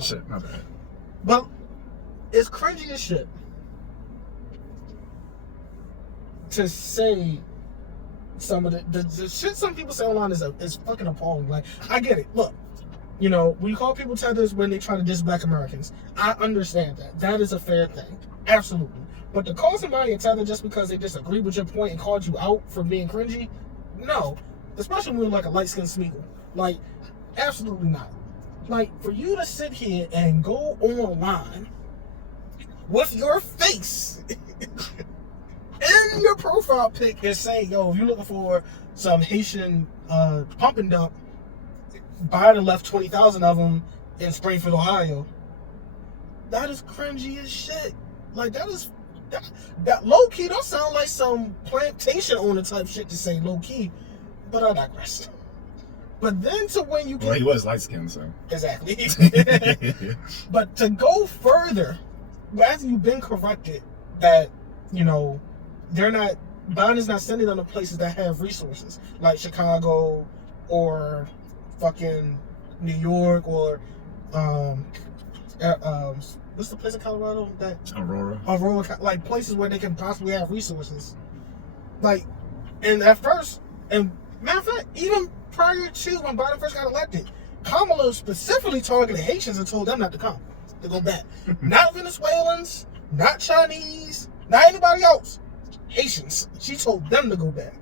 Shit, my bad. But it's cringy as shit to say some of the shit some people say online is fucking appalling. Like, I get it. Look, you know, we call people tethers when they try to diss Black Americans. I understand that. That is a fair thing. Absolutely. But to call somebody a tether just because they disagree with your point and called you out for being cringy, no. Especially when you're like a light-skinned Smeagol. Like, absolutely not. Like, for you to sit here and go online with your face in your profile pic and say, yo, if you're looking for some Haitian pump and dump, Biden left 20,000 of them in Springfield, Ohio. That is cringy as shit. Like, that low key, don't sound like some plantation owner type shit to say low key, but I digress. But then to when you get... Well, he was light skinned, so. Exactly. But to go further, after you've been corrected that, you know, Biden is not sending them to places that have resources, like Chicago or fucking New York or what's the place in Colorado that Aurora, like places where they can possibly have resources. Like, and at first, and matter of fact, even prior to when Biden first got elected, Kamala specifically targeted Haitians and told them not to come, to go back. Not Venezuelans, not Chinese, not anybody else. Haitians. She told them to go back.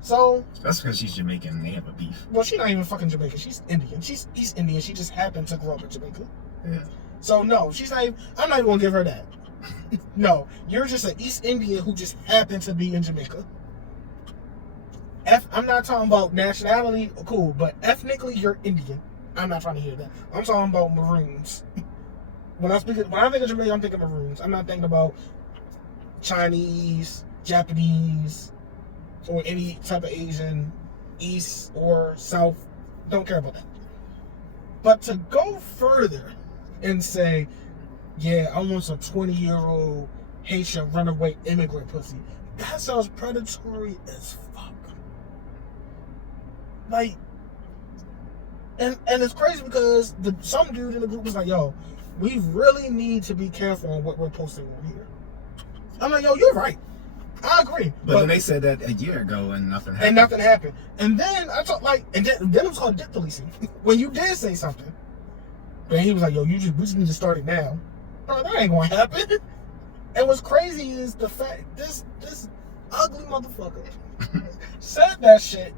So that's because she's Jamaican and they have a beef. Well, she's not even fucking Jamaican. She's Indian. She's East Indian. She just happened to grow up in Jamaica. Yeah. So no, she's not even, I'm not even gonna give her that. No, you're just an East Indian who just happened to be in Jamaica. I'm not talking about nationality, cool, but ethnically you're Indian. I'm not trying to hear that. I'm talking about Maroons. When I think of Jamaica, I'm thinking Maroons. I'm not thinking about Chinese, Japanese, or any type of Asian, East or South. Don't care about that. But to go further and say, yeah, I want some 20-year-old Haitian runaway immigrant pussy, that sounds predatory as fuck. Like, and it's crazy because some dude in the group was like, yo, we really need to be careful on what we're posting on here. I'm like, yo, you're right. I agree. But then they said that a year ago and nothing happened. And then I thought, like, and then it was called dick policing. When you did say something, then he was like, yo, we just need to start it now. Bro, that ain't gonna happen. And what's crazy is the fact this ugly motherfucker said that shit.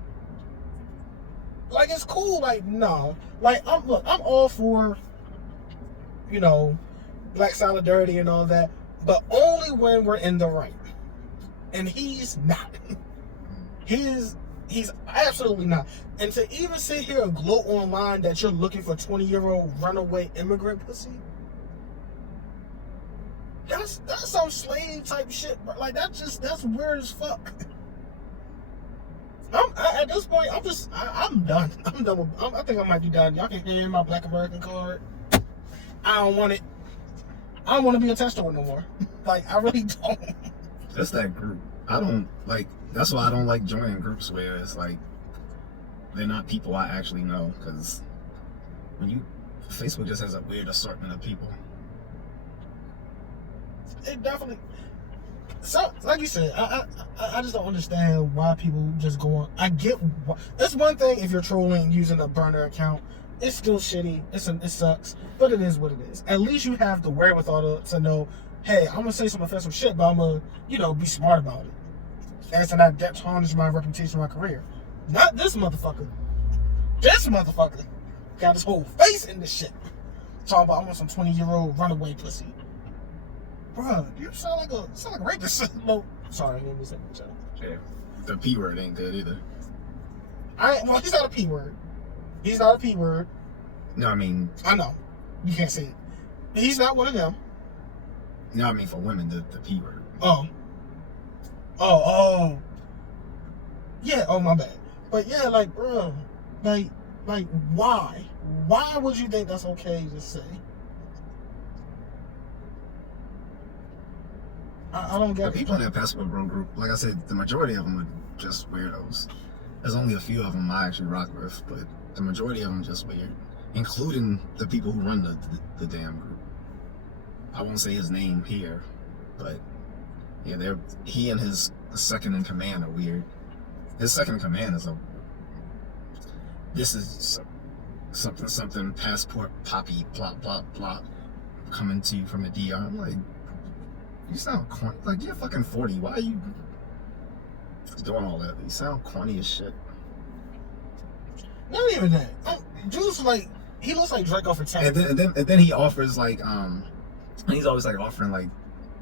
Like, it's cool. Like, no. Like, I'm all for, you know, black solidarity and all that, but only when we're in the right. And he's not. He's absolutely not. And to even sit here and gloat online that you're looking for 20-year-old runaway immigrant pussy, that's some slave type shit, bro. Like, that's weird as fuck. At this point, I'm done. I'm done with, I think I might be done. Y'all can hand my Black American card. I don't want it. I don't want to be attached to it no more. Like, I really don't. That's that group. I don't like. That's why I don't like joining groups where it's like they're not people I actually know. Because Facebook just has a weird assortment of people. It definitely. So, like you said, I just don't understand why people just go on. I get it's one thing if you're trolling using a burner account. It's still shitty. It sucks, but it is what it is. At least you have the wherewithal to know, hey, I'm gonna say some offensive shit, but I'm gonna, be smart about it. As to not tarnish my reputation, my career. Not this motherfucker. This motherfucker got his whole face in this shit. Talking about I want some 20-year-old runaway pussy. Bruh, you sound like a rapist. No, sorry, I didn't mean to say that. Yeah, the P word ain't good either. Well, he's not a P word. He's not a P word. No, I mean, I know. You can't say it. He's not one of them. No, I mean for women, the P word. Oh. Yeah, oh my bad. But yeah, like, bro, like why? Why would you think that's okay to say? I don't get the people in that Passive Bro group, like I said, the majority of them are just weirdos. There's only a few of them I actually rock with, but the majority of them just weird. including the people who run the damn group. I won't say his name here, but yeah, he and his second in command are weird. His second in command is this is something passport poppy plop plop plop coming to you from the DR. I'm like, you sound corny. Like, you're fucking 40. Why are you doing all that? You sound corny as shit. Not even that. Dude's like, he looks like Drake off a tank. And then he offers like he's always like offering like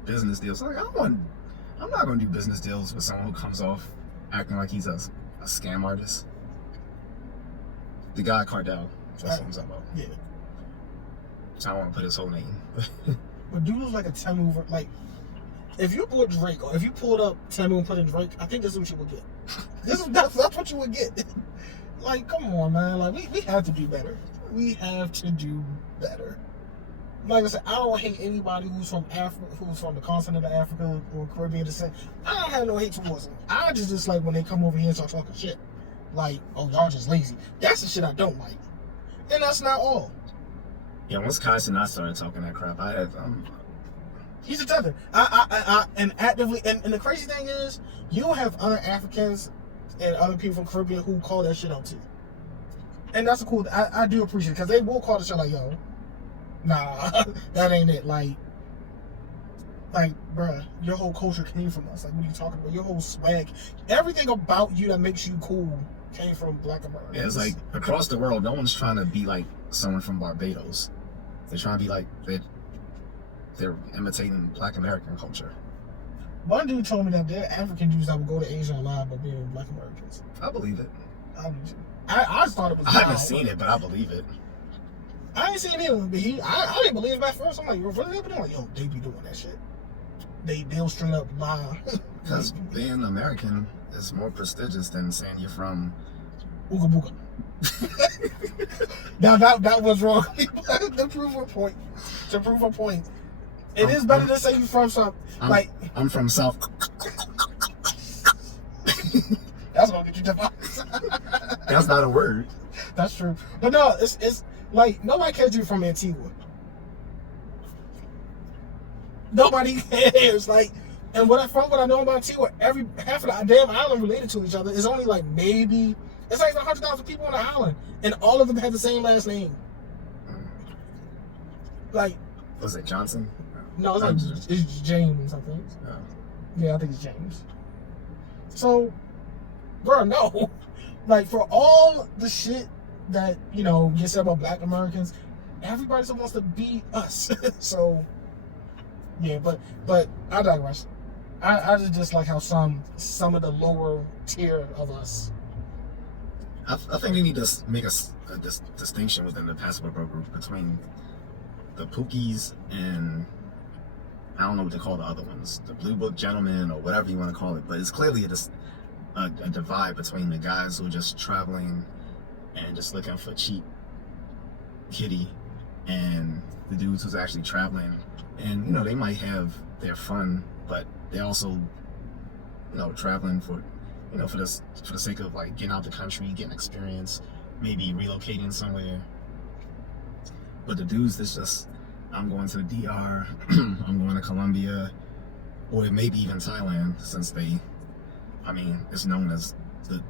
business deals. Like, I'm not gonna do business deals with someone who comes off acting like he's a scam artist. The guy Cardell. That's what I'm talking about. Yeah. I don't want to put his whole name. But dude looks like a Temu. Like, if you bought Drake, or if you pulled up Temu and put in Drake, I think this is what you would get. That's what you would get. Like, come on, man. Like, we have to do better. We have to do better. Like I said, I don't hate anybody who's from Africa, who's from the continent of Africa or Caribbean descent. I don't have no hate towards them. I just like when they come over here and start talking shit. Like, oh, y'all just lazy. That's the shit I don't like. And that's not all. Yeah, once Kais and I started talking that crap, I had He's a tether. I and actively, and the crazy thing is, you'll have other Africans and other people from Caribbean who call that shit out too. And that's a cool. I do appreciate it because they will call the shit like, yo, nah, that ain't it. Like, bruh, your whole culture came from us. Like, what are you talking about? Your whole swag, everything about you that makes you cool came from Black Americans. Yeah, it's like across the world, no one's trying to be like someone from Barbados. They're trying to be like they're imitating Black American culture. One dude told me that there are African dudes that would go to Asia and lie about being Black Americans. I believe it. I just thought it was. I haven't seen it, but I believe it. I ain't seen it either, but I didn't believe it at first. I'm like, you're really up? I'm like, yo, they be doing that shit. They'll straight up lie. Because being American is more prestigious than saying you're from Ooga Booga. Now that was wrong. To prove a point. It is better to say you're from some I'm from South. That's gonna get you demolished. That's not a word. That's true. But no, it's like nobody cares you're from Antigua. Nobody cares. Like, and from what I know about Antigua, half of the damn island related to each other. It's only like maybe it's like 100,000 people on the island, and all of them have the same last name. Like, was it Johnson? No, it's James, I think. Oh. Yeah, I think it's James. So, bro, no. Like, for all the shit that, gets said about Black Americans, everybody still wants to be us. So, yeah, but I digress. I just like how some of the lower tier of us. I think they need to make a distinction within the passport bro group between the Pookies and I don't know what they call the other ones, the Blue Book Gentlemen or whatever you want to call it, but it's clearly a divide between the guys who are just traveling and just looking for cheap kitty and the dudes who's actually traveling. And they might have their fun, but they're also traveling for for the sake of like getting out the country, getting experience, maybe relocating somewhere. But the dudes that's just, I'm going to the DR, I'm going to Colombia, or maybe even Thailand, since it's known as the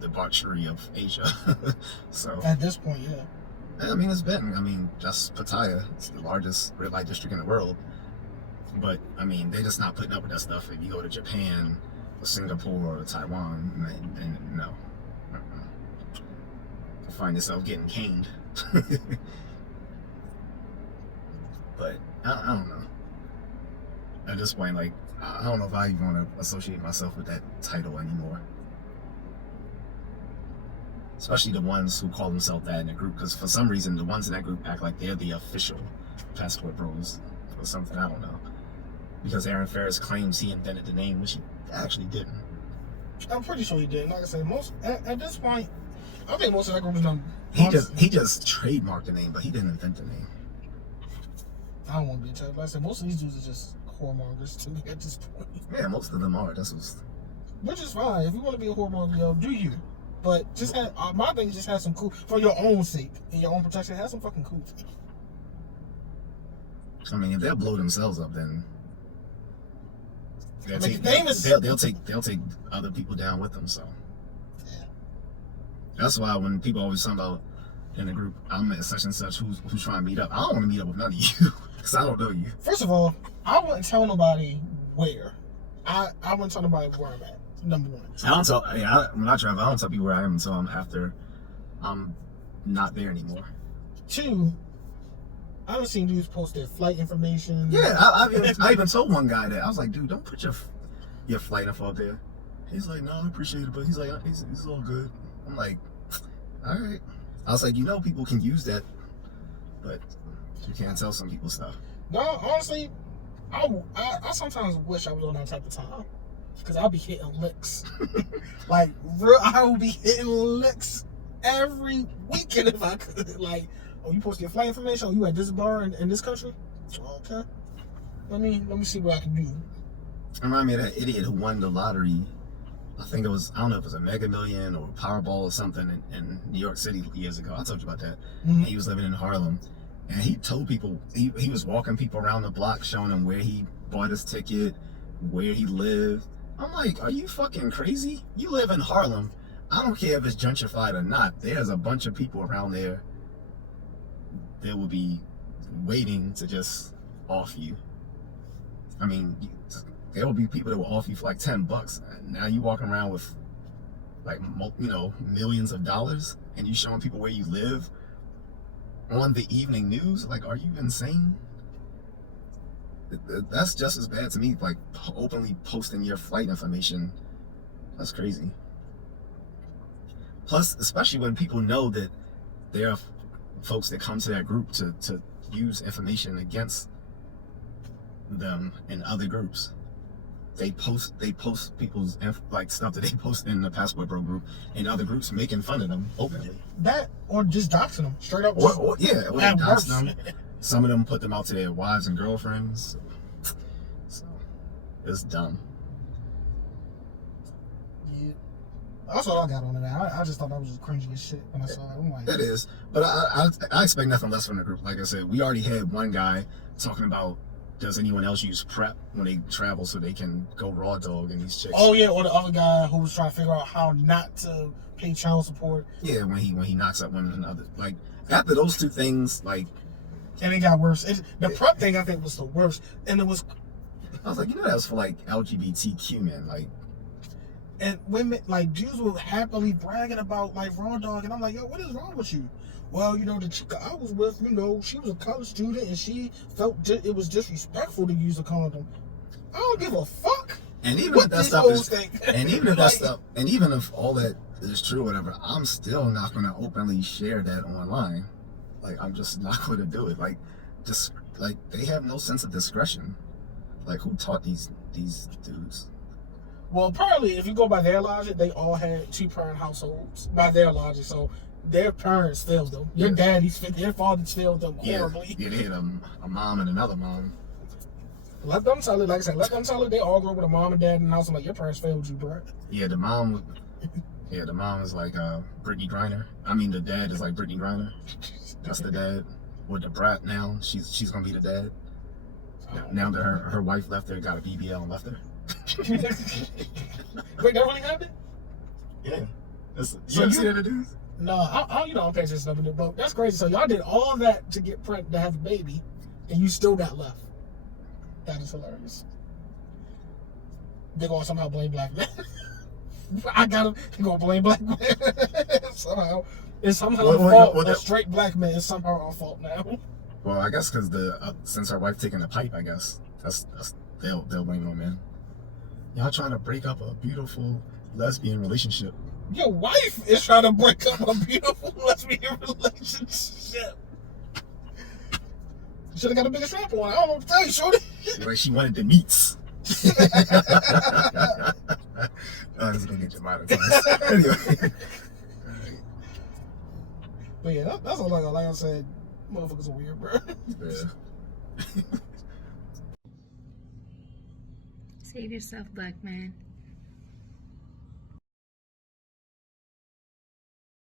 debauchery of Asia. So at this point, yeah. Just Pattaya, it's the largest red light district in the world. But they're just not putting up with that stuff. If you go to Japan, or Singapore, or Taiwan, and no, you find yourself getting caned. But I don't know. At this point, like, I don't know if I even want to associate myself with that title anymore. Especially the ones who call themselves that in the group, because for some reason the ones in that group act like they're the official passport bros or something. I don't know. Because Aaron Ferris claims he invented the name, which he actually didn't. I'm pretty sure he did. Like I said, at this point, I think most of that group is done. He just trademarked the name, but he didn't invent the name. I don't want to be tough. Like I said, most of these dudes are just whoremongers to me at this point. Yeah, most of them are. Which is fine. If you want to be a whoremonger, yo, do you. But just have my thing is just have some cool for your own sake and your own protection. Have some fucking cool. I mean, if they'll blow themselves up, then they'll take other people down with them. So that's why when people always talk about in the group, I'm at such and such, who's trying to meet up. I don't want to meet up with none of you because I don't know you. First of all, I wouldn't tell nobody where. I wouldn't tell nobody where I'm at. Number one. I don't tell. When I travel, I don't tell people where I am until I'm not there anymore. Two, I haven't seen dudes post their flight information. Yeah, I even told one guy that I was like, dude, don't put your flight info up there. He's like, no, I appreciate it, but he's like, it's all good. I'm like, all right. I was like, people can use that, but you can't tell some people stuff. No, honestly, I sometimes wish I was on that type of time. Because I'll be hitting licks. Like, I will be hitting licks every weekend if I could. Like, oh, you posted your flight information? Oh, you at this bar in this country? Okay. Let me see what I can do. Remind me of that idiot who won the lottery. I think it was, I don't know if it was a Mega Million or Powerball or something in New York City years ago. I told you about that. Mm-hmm. He was living in Harlem. And he told people, he was walking people around the block, showing them where he bought his ticket, where he lived. I'm like, are you fucking crazy? You live in Harlem. I don't care if it's gentrified or not. There's a bunch of people around there that will be waiting to just off you. I mean, there will be people that will offer you for like $10. Now you walking around with like, millions of dollars and you showing people where you live on the evening news. Like, are you insane? That's just as bad to me, like openly posting your flight information. That's crazy. Plus, especially when people know that there are folks that come to that group to use information against them in other groups. They post people's like stuff that they post in the Passport Bro group in other groups, making fun of them openly. That or just doxing them straight up. Or dox them. Some of them put them out to their wives and girlfriends. So it's dumb. Yeah. That's all I got on that. I just thought that was just cringy as shit when I saw it. I'm like, it is. But I expect nothing less from the group. Like I said, we already had one guy talking about, does anyone else use PrEP when they travel so they can go raw dog and these chicks? Oh yeah, or the other guy who was trying to figure out how not to pay child support. Yeah, when he knocks up one another. Like, after those two things, like, and it got worse. The PrEP thing I think was the worst, and it was. I was like, that was for like LGBTQ men, like. And women, like dudes were happily bragging about like raw dog, and I'm like, yo, what is wrong with you? Well, the chick I was with, she was a college student, and she felt it was disrespectful to use a condom. I don't give a fuck. And even if that stuff is, and even if that stuff, and even if all that is true, or whatever, I'm still not going to openly share that online. Like, I'm just not going to do it. Like, just like they have no sense of discretion. Like, who taught these dudes? Well, apparently, if you go by their logic, they all had two-parent households. By their logic, so their parents failed them. Their fathers failed them horribly. Yeah, they had a mom and another mom. Let them tell it. Like I said, let them tell it. They all grew up with a mom and dad in the house. I'm like, your parents failed you, bro. Yeah, the mom is like Brittany Griner. I mean, the dad is like Brittany Griner. That's the dad. With the brat now, she's gonna be the dad. Now that her wife left her, got a BBL and left her. Wait, that really happened? Yeah. You ever see that dudes? No, I don't pay attention to but that's crazy. So y'all did all that to get pregnant to have a baby, and you still got left. That is hilarious. They're gonna somehow blame black men. I got him. They're gonna blame black men somehow. It's somehow our fault. A straight black man is somehow our fault now. Well, I guess because since our wife taking the pipe, I guess that's they'll blame it on men. Y'all trying to break up a beautiful lesbian relationship. Your wife is trying to break up a beautiful lesbian relationship. Should have got a bigger strap on. I don't know what to tell you, shorty. Like she wanted the meats. This is gonna get your mind. Anyway. But yeah, that's all I got. Like I said, motherfuckers are weird, bro. Yeah. Save yourself, black man.